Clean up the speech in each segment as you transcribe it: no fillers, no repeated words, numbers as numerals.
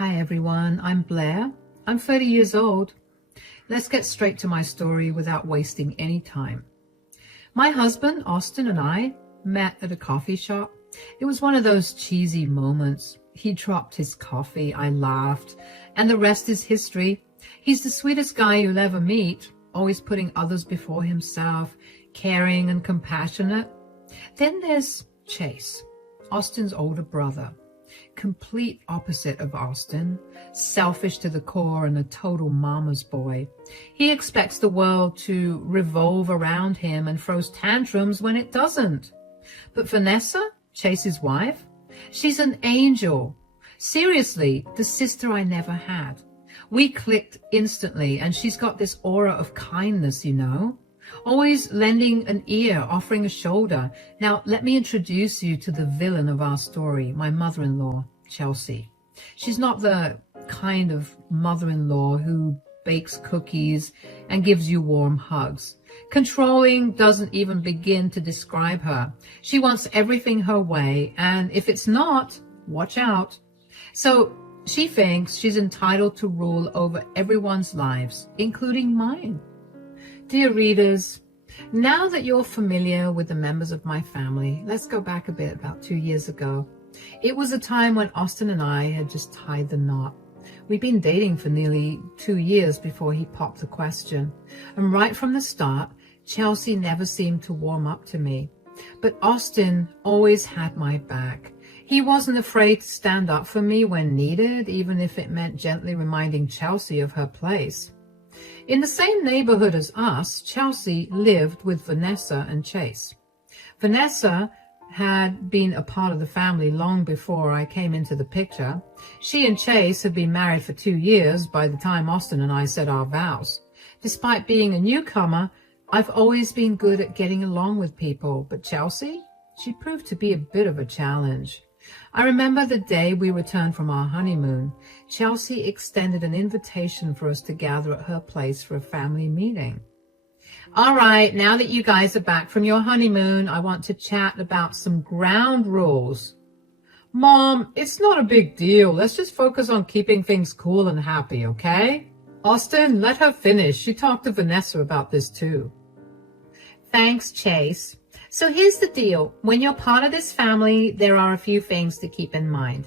Hi everyone, I'm Blair. I'm 30 years old. Let's get straight to my story without wasting any time. My husband, Austin, and I met at a coffee shop. It was one of those cheesy moments. He dropped his coffee, I laughed, and the rest is history. He's the sweetest guy you'll ever meet, always putting others before himself, caring and compassionate. Then there's Chase, Austin's older brother. Complete opposite of Austin, selfish to the core and a total mama's boy. He expects the world to revolve around him and throws tantrums when it doesn't. But Vanessa, Chase's wife, she's an angel. Seriously, the sister I never had. We clicked instantly, and she's got this aura of kindness, always lending an ear, offering a shoulder. Now, let me introduce you to the villain of our story, my mother-in-law, Chelsea. She's not the kind of mother-in-law who bakes cookies and gives you warm hugs. Controlling doesn't even begin to describe her. She wants everything her way, and if it's not, watch out. So she thinks she's entitled to rule over everyone's lives, including mine. Dear readers, now that you're familiar with the members of my family, let's go back a bit, about 2 years ago. It was a time when Austin and I had just tied the knot. We'd been dating for nearly 2 years before he popped the question. And right from the start, Chelsea never seemed to warm up to me. But Austin always had my back. He wasn't afraid to stand up for me when needed, even if it meant gently reminding Chelsea of her place. In the same neighborhood as us, Chelsea lived with Vanessa and Chase. Vanessa had been a part of the family long before I came into the picture. She and Chase had been married for 2 years by the time Austin and I said our vows. Despite being a newcomer, I've always been good at getting along with people, but Chelsea, she proved to be a bit of a challenge. I remember the day we returned from our honeymoon. Chelsea extended an invitation for us to gather at her place for a family meeting. All right, now that you guys are back from your honeymoon, I want to chat about some ground rules. Mom, it's not a big deal. Let's just focus on keeping things cool and happy, okay? Austin, let her finish. She talked to Vanessa about this too. Thanks, Chase. So here's the deal. When you're part of this family, there are a few things to keep in mind.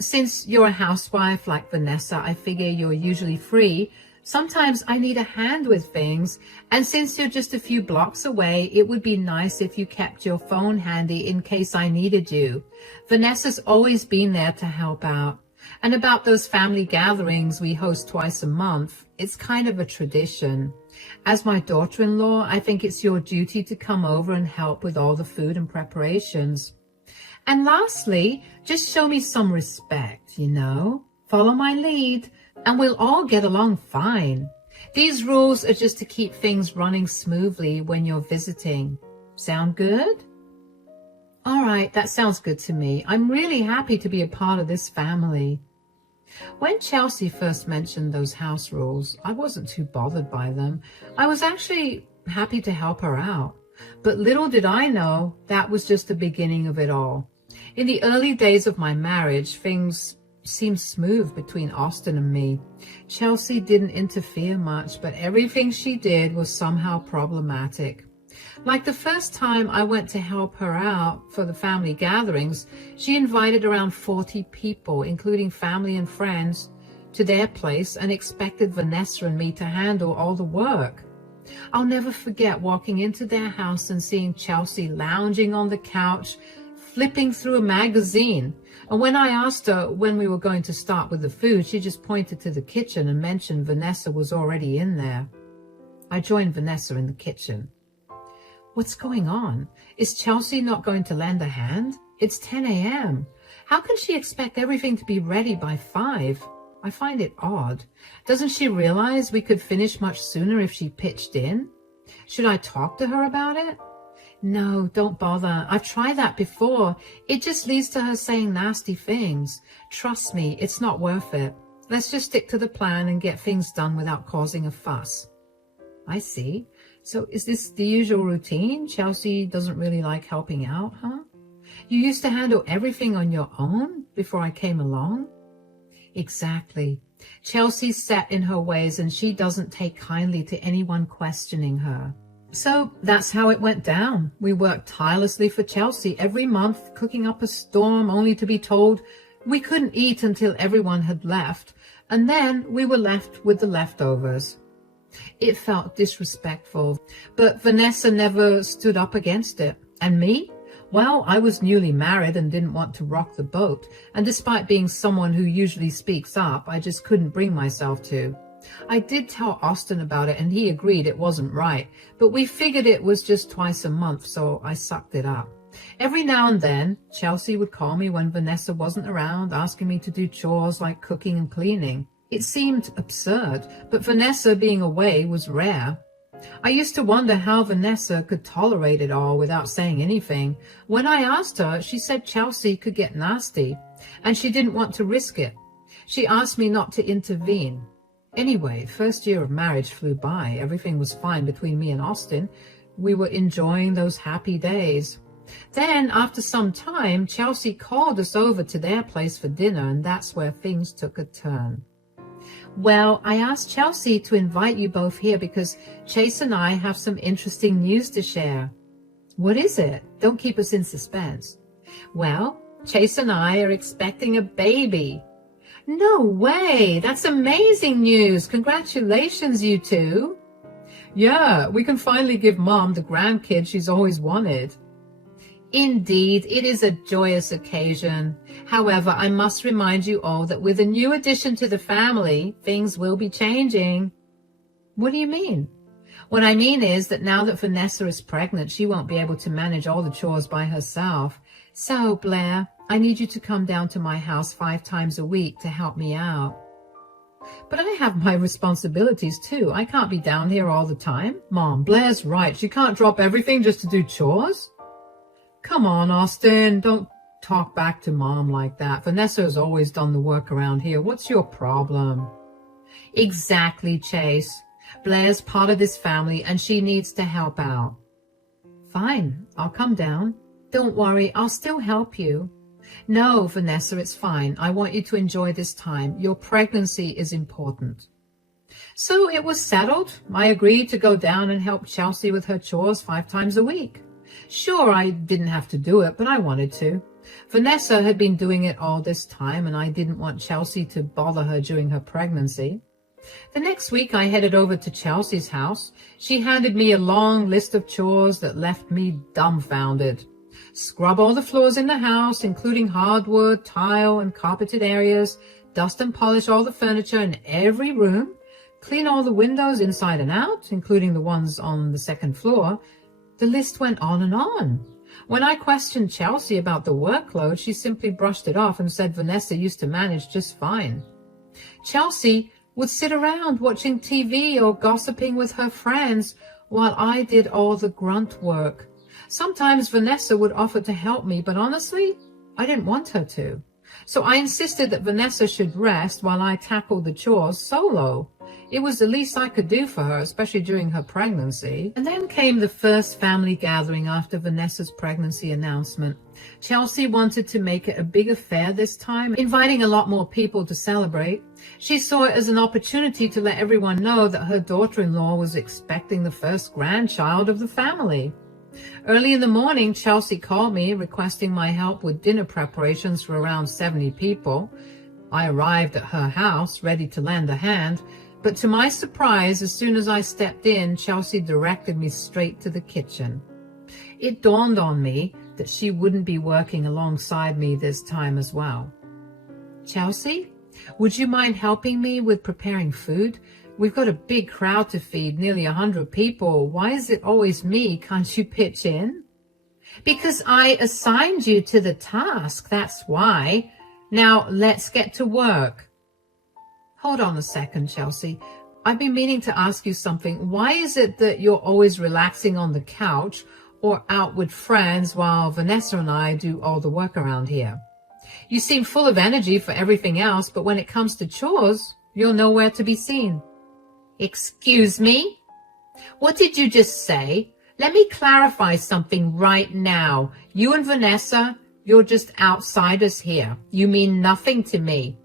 Since you're a housewife like Vanessa, I figure you're usually free. Sometimes I need a hand with things. And since you're just a few blocks away, it would be nice if you kept your phone handy in case I needed you. Vanessa's always been there to help out. And about those family gatherings we host twice a month, it's kind of a tradition. As my daughter-in-law, I think it's your duty to come over and help with all the food and preparations. And lastly, just show me some respect, Follow my lead, and we'll all get along fine. These rules are just to keep things running smoothly when you're visiting. Sound good? All right, that sounds good to me. I'm really happy to be a part of this family. When Chelsea first mentioned those house rules, I wasn't too bothered by them. I was actually happy to help her out. But little did I know that was just the beginning of it all. In the early days of my marriage, things seemed smooth between Austin and me. Chelsea didn't interfere much, but everything she did was somehow problematic. Like the first time I went to help her out for the family gatherings, she invited around 40 people, including family and friends, to their place and expected Vanessa and me to handle all the work. I'll never forget walking into their house and seeing Chelsea lounging on the couch, flipping through a magazine. And when I asked her when we were going to start with the food, she just pointed to the kitchen and mentioned Vanessa was already in there. I joined Vanessa in the kitchen. What's going on? Is Chelsea not going to lend a hand? It's 10 a.m. How can she expect everything to be ready by 5? I find it odd. Doesn't she realize we could finish much sooner if she pitched in? Should I talk to her about it? No, don't bother. I've tried that before. It just leads to her saying nasty things. Trust me, it's not worth it. Let's just stick to the plan and get things done without causing a fuss. I see. So is this the usual routine? Chelsea doesn't really like helping out, huh? You used to handle everything on your own before I came along? Exactly. Chelsea's set in her ways and she doesn't take kindly to anyone questioning her. So that's how it went down. We worked tirelessly for Chelsea every month, cooking up a storm only to be told we couldn't eat until everyone had left, and then we were left with the leftovers. It felt disrespectful, but Vanessa never stood up against it. And me? Well, I was newly married and didn't want to rock the boat, and despite being someone who usually speaks up, I just couldn't bring myself to. I did tell Austin about it and he agreed it wasn't right, but we figured it was just twice a month, so I sucked it up. Every now and then, Chelsea would call me when Vanessa wasn't around, asking me to do chores like cooking and cleaning. It seemed absurd, but Vanessa being away was rare. I used to wonder how Vanessa could tolerate it all without saying anything. When I asked her, she said Chelsea could get nasty, and she didn't want to risk it. She asked me not to intervene. Anyway, first year of marriage flew by. Everything was fine between me and Austin. We were enjoying those happy days. Then, after some time, Chelsea called us over to their place for dinner, and that's where things took a turn. Well, I asked Chelsea to invite you both here because Chase and I have some interesting news to share. What is it? Don't keep us in suspense. Well, Chase and I are expecting a baby. No way! That's amazing news! Congratulations, you two! Yeah, we can finally give Mom the grandkid she's always wanted. Indeed, it is a joyous occasion. However, I must remind you all that with a new addition to the family, things will be changing. What do you mean? What I mean is that now that Vanessa is pregnant, she won't be able to manage all the chores by herself. So, Blair, I need you to come down to my house 5 times a week to help me out. But I have my responsibilities too. I can't be down here all the time. Mom, Blair's right. She can't drop everything just to do chores. Come on, Austin. Don't talk back to Mom like that. Vanessa has always done the work around here. What's your problem? Exactly, Chase. Blair's part of this family and she needs to help out. Fine, I'll come down. Don't worry, I'll still help you. No, Vanessa, it's fine. I want you to enjoy this time. Your pregnancy is important. So it was settled. I agreed to go down and help Chelsea with her chores 5 times a week. Sure, I didn't have to do it, but I wanted to. Vanessa had been doing it all this time, and I didn't want Chelsea to bother her during her pregnancy. The next week, I headed over to Chelsea's house. She handed me a long list of chores that left me dumbfounded. Scrub all the floors in the house, including hardwood, tile, and carpeted areas. Dust and polish all the furniture in every room. Clean all the windows inside and out, including the ones on the second floor. The list went on and on. When I questioned Chelsea about the workload, she simply brushed it off and said Vanessa used to manage just fine. Chelsea would sit around watching TV or gossiping with her friends while I did all the grunt work. Sometimes Vanessa would offer to help me, but honestly, I didn't want her to. So I insisted that Vanessa should rest while I tackled the chores solo. It was the least I could do for her, especially during her pregnancy. And then came the first family gathering after Vanessa's pregnancy announcement. Chelsea wanted to make it a big affair this time, inviting a lot more people to celebrate. She saw it as an opportunity to let everyone know that her daughter-in-law was expecting the first grandchild of the family. Early in the morning, Chelsea called me requesting my help with dinner preparations for around 70 people. I arrived at her house, ready to lend a hand. But to my surprise, as soon as I stepped in, Chelsea directed me straight to the kitchen. It dawned on me that she wouldn't be working alongside me this time as well. Chelsea, would you mind helping me with preparing food? We've got a big crowd to feed, nearly 100 people. Why is it always me? Can't you pitch in? Because I assigned you to the task, that's why. Now let's get to work. Hold on a second, Chelsea. I've been meaning to ask you something. Why is it that you're always relaxing on the couch or out with friends while Vanessa and I do all the work around here? You seem full of energy for everything else, but when it comes to chores, you're nowhere to be seen. Excuse me? What did you just say? Let me clarify something right now. You and Vanessa, you're just outsiders here. You mean nothing to me.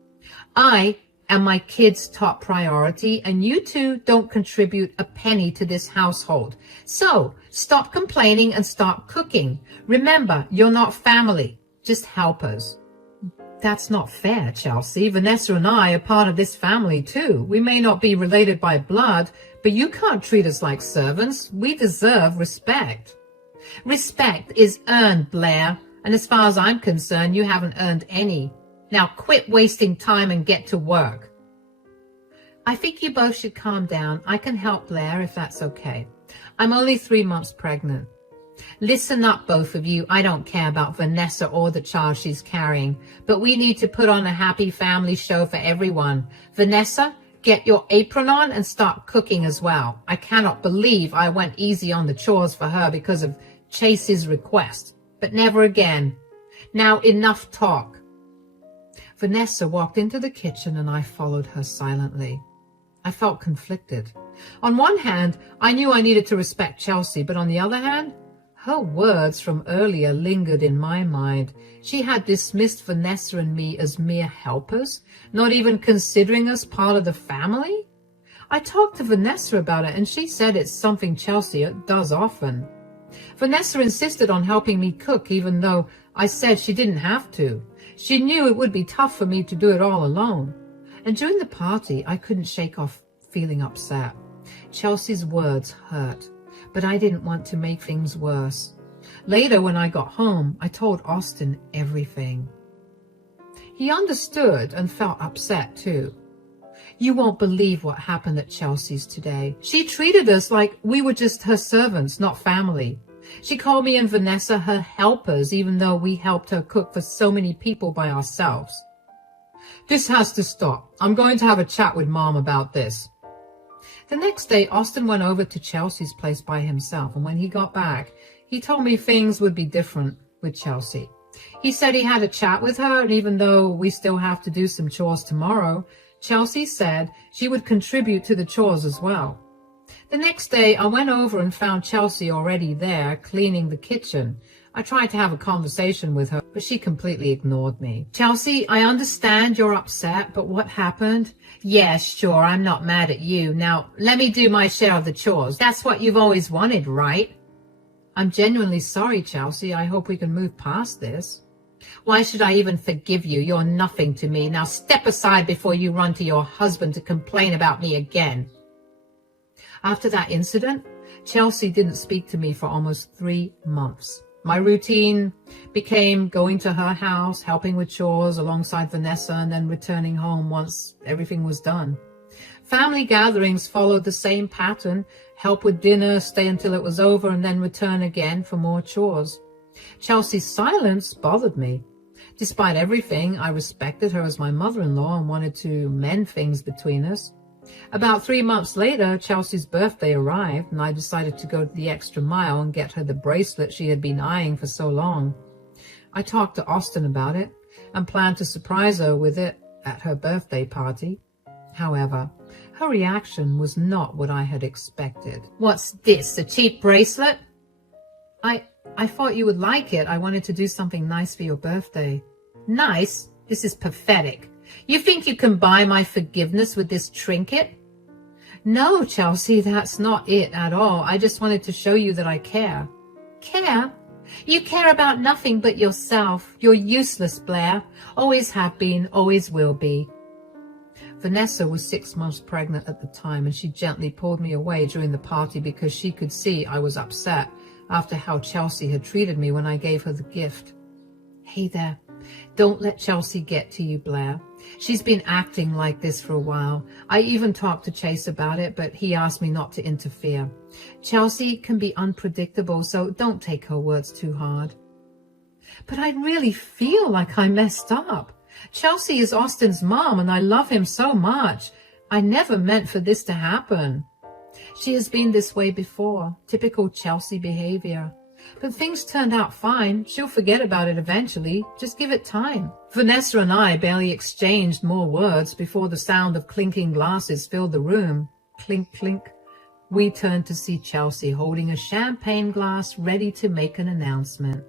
I am my kids' top priority, and you two don't contribute a penny to this household. So stop complaining and start cooking. Remember, you're not family, just helpers. That's not fair, Chelsea. Vanessa and I are part of this family too. We may not be related by blood, but you can't treat us like servants. We deserve respect. Respect is earned, Blair, and as far as I'm concerned, you haven't earned any. Now quit wasting time and get to work. I think you both should calm down. I can help, Blair, if that's okay. I'm only 3 months pregnant. Listen up, both of you. I don't care about Vanessa or the child she's carrying, but we need to put on a happy family show for everyone. Vanessa, get your apron on and start cooking as well. I cannot believe I went easy on the chores for her because of Chase's request, but never again. Now enough talk. Vanessa walked into the kitchen and I followed her silently. I felt conflicted. On one hand, I knew I needed to respect Chelsea, but on the other hand, her words from earlier lingered in my mind. She had dismissed Vanessa and me as mere helpers, not even considering us part of the family. I talked to Vanessa about it, and she said it's something Chelsea does often. Vanessa insisted on helping me cook, even though I said she didn't have to. She knew it would be tough for me to do it all alone. And during the party, I couldn't shake off feeling upset. Chelsea's words hurt, but I didn't want to make things worse. Later, when I got home, I told Austin everything. He understood and felt upset too. You won't believe what happened at Chelsea's today. She treated us like we were just her servants, not family. She called me and Vanessa her helpers, even though we helped her cook for so many people by ourselves. This has to stop. I'm going to have a chat with Mom about this. The next day, Austin went over to Chelsea's place by himself, and when he got back, he told me things would be different with Chelsea. He said he had a chat with her, and even though we still have to do some chores tomorrow, Chelsea said she would contribute to the chores as well. The next day, I went over and found Chelsea already there, cleaning the kitchen. I tried to have a conversation with her, but she completely ignored me. Chelsea, I understand you're upset, but what happened? Yes, sure, I'm not mad at you. Now, let me do my share of the chores. That's what you've always wanted, right? I'm genuinely sorry, Chelsea. I hope we can move past this. Why should I even forgive you? You're nothing to me. Now step aside before you run to your husband to complain about me again. After that incident, Chelsea didn't speak to me for almost 3 months. My routine became going to her house, helping with chores alongside Vanessa, and then returning home once everything was done. Family gatherings followed the same pattern: help with dinner, stay until it was over, and then return again for more chores. Chelsea's silence bothered me. Despite everything, I respected her as my mother-in-law and wanted to mend things between us. About 3 months later, Chelsea's birthday arrived, and I decided to go the extra mile and get her the bracelet she had been eyeing for so long. I talked to Austin about it and planned to surprise her with it at her birthday party. However, her reaction was not what I had expected. What's this, a cheap bracelet? I thought you would like it. I wanted to do something nice for your birthday. Nice? This is pathetic. You think you can buy my forgiveness with this trinket? No, Chelsea, that's not it at all. I just wanted to show you that I care. Care? You care about nothing but yourself. You're useless, Blair. Always have been, always will be. Vanessa was 6 months pregnant at the time, and she gently pulled me away during the party because she could see I was upset after how Chelsea had treated me when I gave her the gift. Hey there. Don't let Chelsea get to you, Blair. She's been acting like this for a while. I even talked to Chase about it, but he asked me not to interfere. Chelsea can be unpredictable, so don't take her words too hard. But I really feel like I messed up. Chelsea is Austin's mom, and I love him so much. I never meant for this to happen. She has been this way before, typical Chelsea behavior. But things turned out fine. She'll forget about it eventually. Just give it time. Vanessa and I barely exchanged more words before the sound of clinking glasses filled the room. Clink, clink. We turned to see Chelsea holding a champagne glass ready to make an announcement.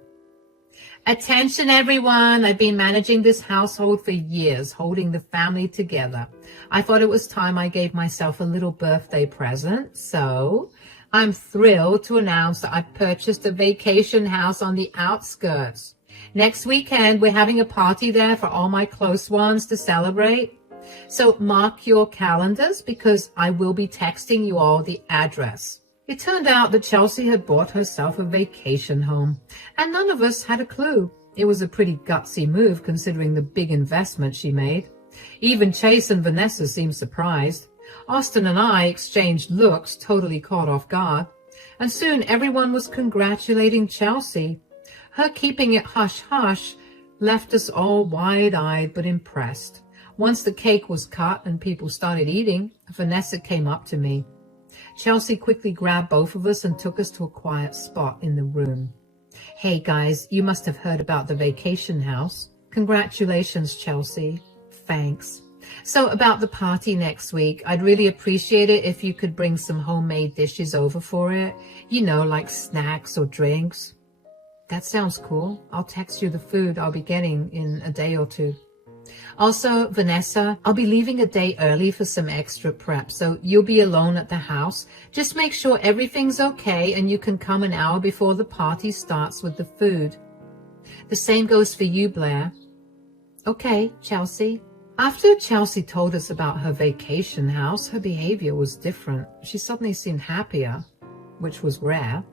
Attention, everyone. I've been managing this household for years, holding the family together. I thought it was time I gave myself a little birthday present. So I'm thrilled to announce that I've purchased a vacation house on the outskirts. Next weekend, we're having a party there for all my close ones to celebrate. So mark your calendars because I will be texting you all the address. It turned out that Chelsea had bought herself a vacation home, and none of us had a clue. It was a pretty gutsy move considering the big investment she made. Even Chase and Vanessa seemed surprised. Austin and I exchanged looks, totally caught off guard, and soon everyone was congratulating Chelsea. Her keeping it hush-hush left us all wide-eyed but impressed. Once the cake was cut and people started eating, Vanessa came up to me. Chelsea quickly grabbed both of us and took us to a quiet spot in the room. Hey guys, you must have heard about the vacation house. Congratulations, Chelsea. Thanks. So about the party next week, I'd really appreciate it if you could bring some homemade dishes over for it. You know, like snacks or drinks. That sounds cool. I'll text you the food I'll be getting in a day or two. Also, Vanessa, I'll be leaving a day early for some extra prep, so you'll be alone at the house. Just make sure everything's okay and you can come an hour before the party starts with the food. The same goes for you, Blair. Okay, Chelsea. After Chelsea told us about her vacation house, her behavior was different. She suddenly seemed happier, which was rare.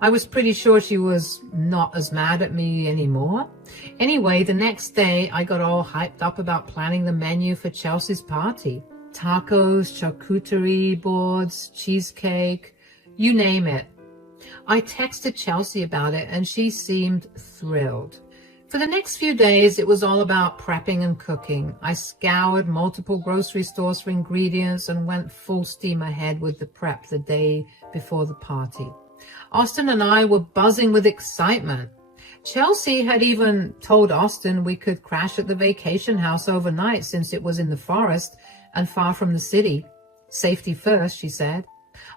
I was pretty sure she was not as mad at me anymore. Anyway, the next day, I got all hyped up about planning the menu for Chelsea's party. Tacos, charcuterie boards, cheesecake, you name it. I texted Chelsea about it and she seemed thrilled. For the next few days, it was all about prepping and cooking. I scoured multiple grocery stores for ingredients and went full steam ahead with the prep the day before the party. Austin and I were buzzing with excitement. Chelsea had even told Austin we could crash at the vacation house overnight since it was in the forest and far from the city. Safety first, she said.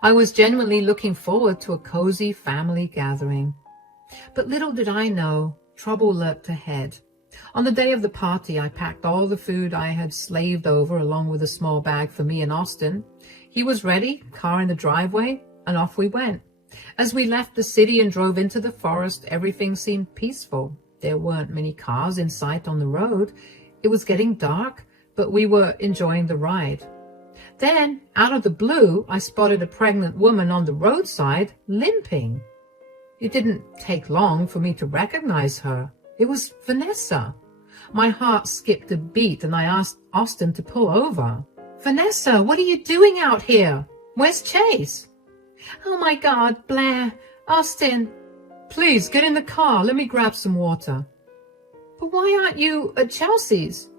I was genuinely looking forward to a cozy family gathering. But little did I know, trouble lurked ahead. On the day of the party, I packed all the food I had slaved over along with a small bag for me and Austin. He was ready, car in the driveway, and off we went. As we left the city and drove into the forest, everything seemed peaceful. There weren't many cars in sight on the road. It was getting dark, but we were enjoying the ride. Then, out of the blue, I spotted a pregnant woman on the roadside, limping. It didn't take long for me to recognize her. It was Vanessa. My heart skipped a beat and I asked Austin to pull over. Vanessa, what are you doing out here? Where's Chase? Oh my God, Blair, Austin. Please get in the car. Let me grab some water. But why aren't you at Chelsea's?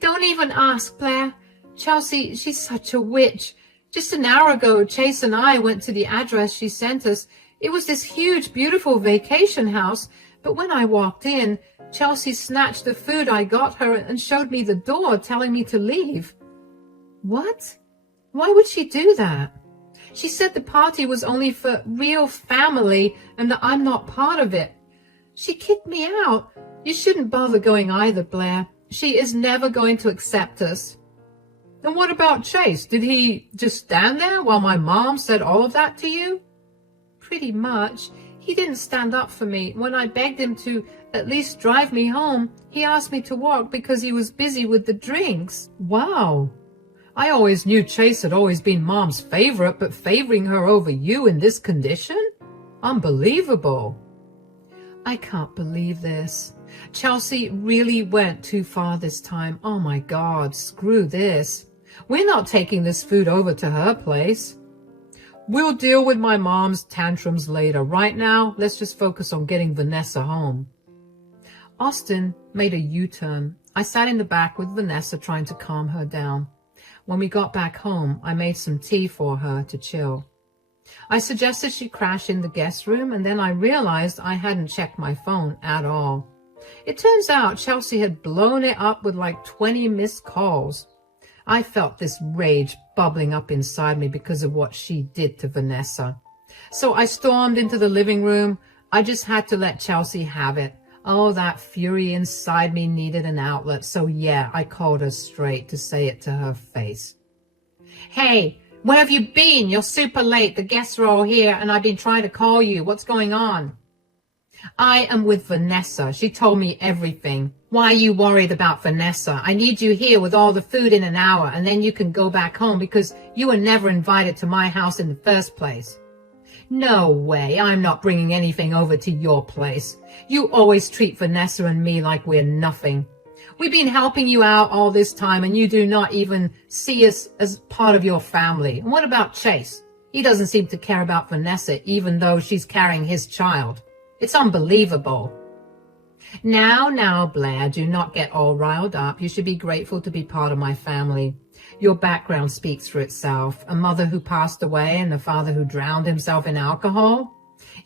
Don't even ask, Blair. Chelsea, she's such a witch. Just an hour ago, Chase and I went to the address she sent us. It was this huge, beautiful vacation house. But when I walked in, Chelsea snatched the food I got her and showed me the door, telling me to leave. What? Why would she do that? She said the party was only for real family and that I'm not part of it. She kicked me out. You shouldn't bother going either, Blair. She is never going to accept us. And what about Chase? Did he just stand there while my mom said all of that to you? Pretty much. He didn't stand up for me. When I begged him to at least drive me home, he asked me to walk because he was busy with the drinks. Wow. I always knew Chase had always been Mom's favorite, but favoring her over you in this condition? Unbelievable. I can't believe this. Chelsea really went too far this time. Oh my God, screw this. We're not taking this food over to her place. We'll deal with my mom's tantrums later. Right now, let's just focus on getting Vanessa home. Austin made a U-turn. I sat in the back with Vanessa trying to calm her down. When we got back home, I made some tea for her to chill. I suggested she crash in the guest room, and then I realized I hadn't checked my phone at all. It turns out Chelsea had blown it up with like 20 missed calls. I felt this rage bubbling up inside me because of what she did to Vanessa. So I stormed into the living room. I just had to let Chelsea have it. Oh, that fury inside me needed an outlet, so yeah, I called her straight to say it to her face. Hey, where have you been? You're super late. The guests are all here, and I've been trying to call you. What's going on? I am with Vanessa. She told me everything. Why are you worried about Vanessa? I need you here with all the food in an hour, and then you can go back home because you were never invited to my house in the first place. No way. I'm not bringing anything over to your place. You always treat Vanessa and me like we're nothing. We've been helping you out all this time, and you do not even see us as part of your family. And what about Chase? He doesn't seem to care about Vanessa, even though she's carrying his child. It's unbelievable. Now, Blair, do not get all riled up. You should be grateful to be part of my family. Your background speaks for itself. A mother who passed away and a father who drowned himself in alcohol.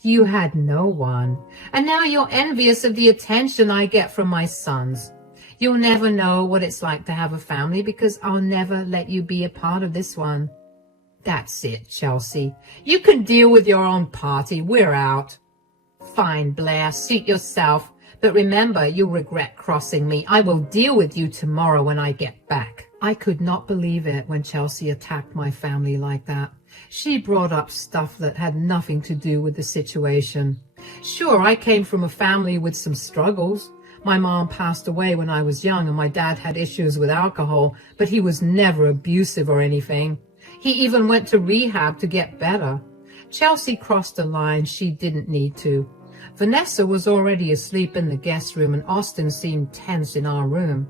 You had no one. And now you're envious of the attention I get from my sons. You'll never know what it's like to have a family because I'll never let you be a part of this one. That's it, Chelsea. You can deal with your own party. We're out. Fine, Blair, suit yourself. But remember, you'll regret crossing me. I will deal with you tomorrow when I get back. I could not believe it when Chelsea attacked my family like that. She brought up stuff that had nothing to do with the situation. Sure, I came from a family with some struggles. My mom passed away when I was young and my dad had issues with alcohol, but he was never abusive or anything. He even went to rehab to get better. Chelsea crossed a line she didn't need to. Vanessa was already asleep in the guest room and Austin seemed tense in our room.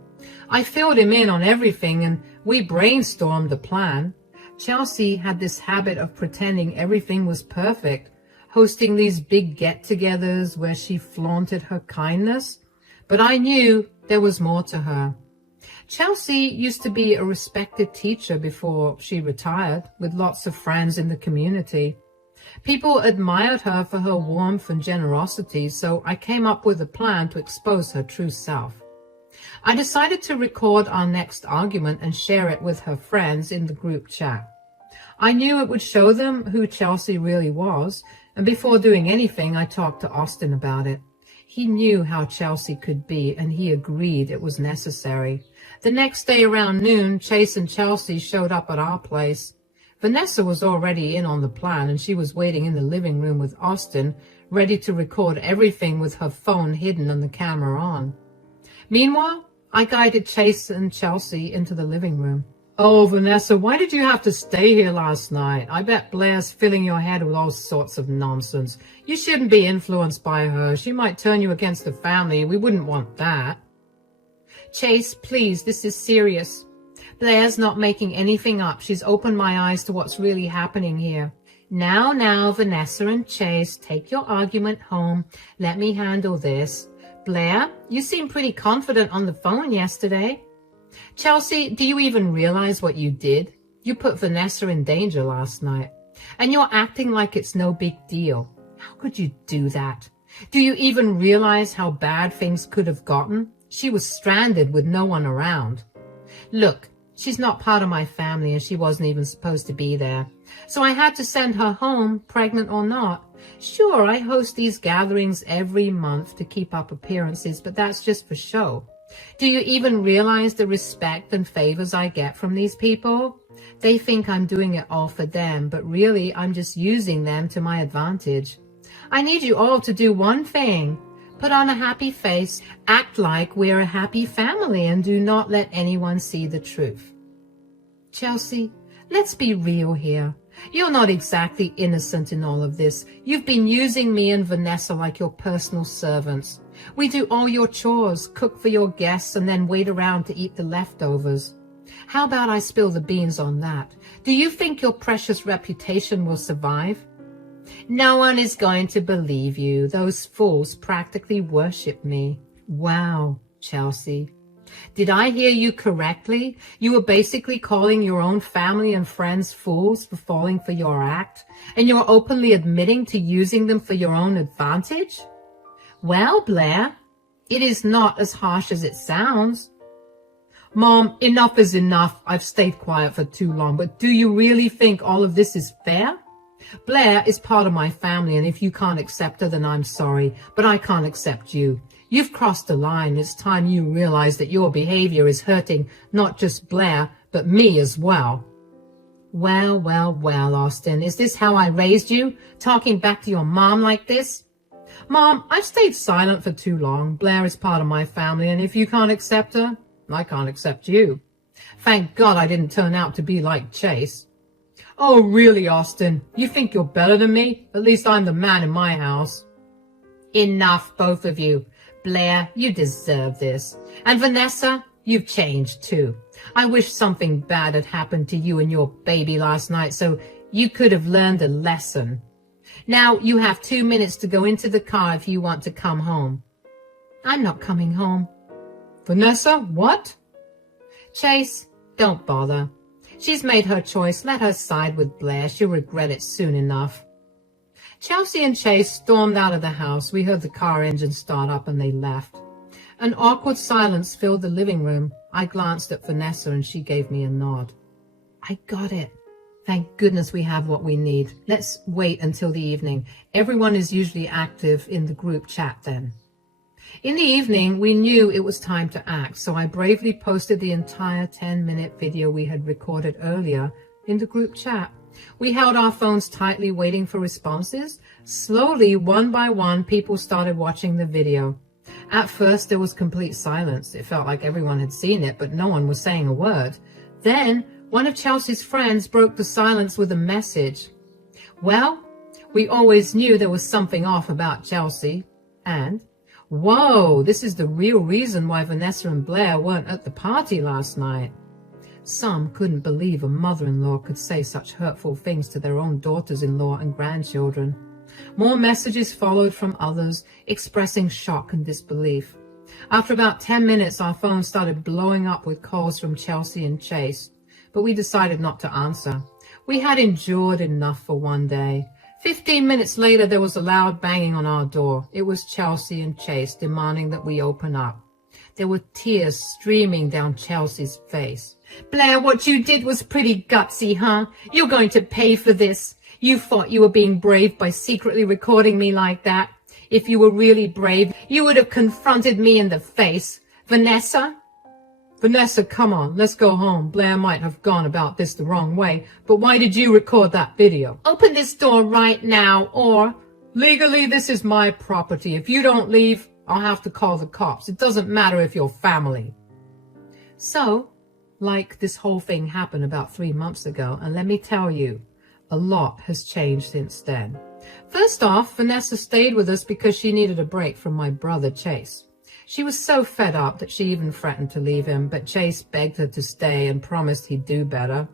I filled him in on everything and we brainstormed a plan. Chelsea had this habit of pretending everything was perfect, hosting these big get-togethers where she flaunted her kindness. But I knew there was more to her. Chelsea used to be a respected teacher before she retired, with lots of friends in the community. People admired her for her warmth and generosity, so I came up with a plan to expose her true self. I decided to record our next argument and share it with her friends in the group chat. I knew it would show them who Chelsea really was, and before doing anything, I talked to Austin about it. He knew how Chelsea could be, and he agreed it was necessary. The next day around noon, Chase and Chelsea showed up at our place. Vanessa was already in on the plan, and she was waiting in the living room with Austin, ready to record everything with her phone hidden and the camera on. Meanwhile, I guided Chase and Chelsea into the living room. Oh, Vanessa, why did you have to stay here last night? I bet Blair's filling your head with all sorts of nonsense. You shouldn't be influenced by her. She might turn you against the family. We wouldn't want that. Chase, please, this is serious. Blair's not making anything up. She's opened my eyes to what's really happening here. Now, Vanessa and Chase, take your argument home. Let me handle this. Blair, you seemed pretty confident on the phone yesterday. Chelsea, do you even realize what you did? You put Vanessa in danger last night, and you're acting like it's no big deal. How could you do that? Do you even realize how bad things could have gotten? She was stranded with no one around. Look, she's not part of my family, and she wasn't even supposed to be there. So I had to send her home, pregnant or not. Sure, I host these gatherings every month to keep up appearances, but that's just for show. Do you even realize the respect and favors I get from these people? They think I'm doing it all for them, but really I'm just using them to my advantage. I need you all to do one thing. Put on a happy face, act like we're a happy family, and do not let anyone see the truth. Chelsea, let's be real here. You're not exactly innocent in all of this. You've been using me and Vanessa like your personal servants. We do all your chores, cook for your guests, and then wait around to eat the leftovers. How about I spill the beans on that? Do you think your precious reputation will survive? No one is going to believe you. Those fools practically worship me. Wow, Chelsea. Did I hear you correctly? You were basically calling your own family and friends fools for falling for your act, and you're openly admitting to using them for your own advantage? Well, Blair, it is not as harsh as it sounds. Mom, enough is enough. I've stayed quiet for too long, but do you really think all of this is fair? Blair is part of my family, and if you can't accept her, then I'm sorry, but I can't accept you. You've crossed the line. It's time you realize that your behavior is hurting not just Blair, but me as well. Well, well, well, Austin, is this how I raised you? Talking back to your mom like this? Mom, I've stayed silent for too long. Blair is part of my family, and if you can't accept her, I can't accept you. Thank God I didn't turn out to be like Chase. Oh, really, Austin? You think you're better than me? At least I'm the man in my house. Enough, both of you. Blair, you deserve this. And Vanessa, you've changed too. I wish something bad had happened to you and your baby last night so you could have learned a lesson. Now you have 2 minutes to go into the car if you want to come home. I'm not coming home. Vanessa, what? Chase, don't bother. She's made her choice. Let her side with Blair. She'll regret it soon enough. Chelsea and Chase stormed out of the house. We heard the car engine start up and they left. An awkward silence filled the living room. I glanced at Vanessa and she gave me a nod. I got it. Thank goodness we have what we need. Let's wait until the evening. Everyone is usually active in the group chat then. In the evening, we knew it was time to act, so I bravely posted the entire 10-minute video we had recorded earlier in the group chat. We held our phones tightly, waiting for responses. Slowly, one by one, people started watching the video. At first, there was complete silence. It felt like everyone had seen it, but no one was saying a word. Then, one of Chelsea's friends broke the silence with a message. Well, we always knew there was something off about Chelsea. And, whoa, this is the real reason why Vanessa and Blair weren't at the party last night. Some couldn't believe a mother-in-law could say such hurtful things to their own daughters-in-law and grandchildren. More messages followed from others, expressing shock and disbelief. After about 10 minutes, our phones started blowing up with calls from Chelsea and Chase, but we decided not to answer. We had endured enough for one day. 15 minutes later, there was a loud banging on our door. It was Chelsea and Chase demanding that we open up. There were tears streaming down Chelsea's face. Blair, what you did was pretty gutsy, huh? You're going to pay for this. You thought you were being brave by secretly recording me like that. If you were really brave, you would have confronted me in the face. Vanessa? Vanessa, come on, let's go home. Blair might have gone about this the wrong way, but why did you record that video? Open this door right now, or... Legally, this is my property. If you don't leave, I'll have to call the cops. It doesn't matter if you're family. So, like this whole thing happened about 3 months ago, and let me tell you, a lot has changed since then. First off, Vanessa stayed with us because she needed a break from my brother Chase. She was so fed up that she even threatened to leave him, but Chase begged her to stay and promised he'd do better.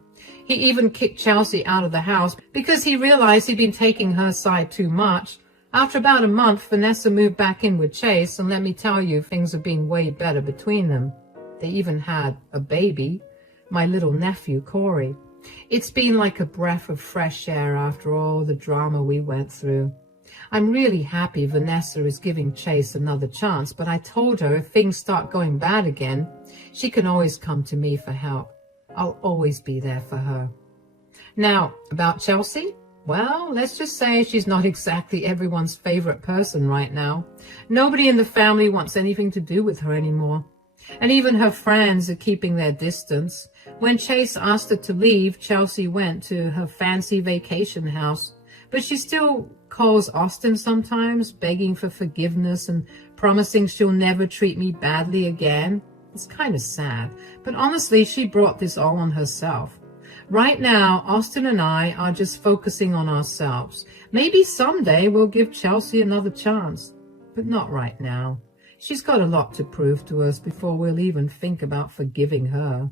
He even kicked Chelsea out of the house because he realized he'd been taking her side too much. After about a month, Vanessa moved back in with Chase, and let me tell you, things have been way better between them. They even had a baby, my little nephew, Corey. It's been like a breath of fresh air after all the drama we went through. I'm really happy Vanessa is giving Chase another chance, but I told her if things start going bad again, she can always come to me for help. I'll always be there for her. Now, about Chelsea? Well, let's just say she's not exactly everyone's favorite person right now. Nobody in the family wants anything to do with her anymore. And even her friends are keeping their distance. When Chase asked her to leave, Chelsea went to her fancy vacation house. But she still calls Austin sometimes, begging for forgiveness and promising she'll never treat me badly again. It's kind of sad, but honestly, she brought this all on herself. Right now, Austin and I are just focusing on ourselves. Maybe someday we'll give Chelsea another chance, but not right now. She's got a lot to prove to us before we'll even think about forgiving her.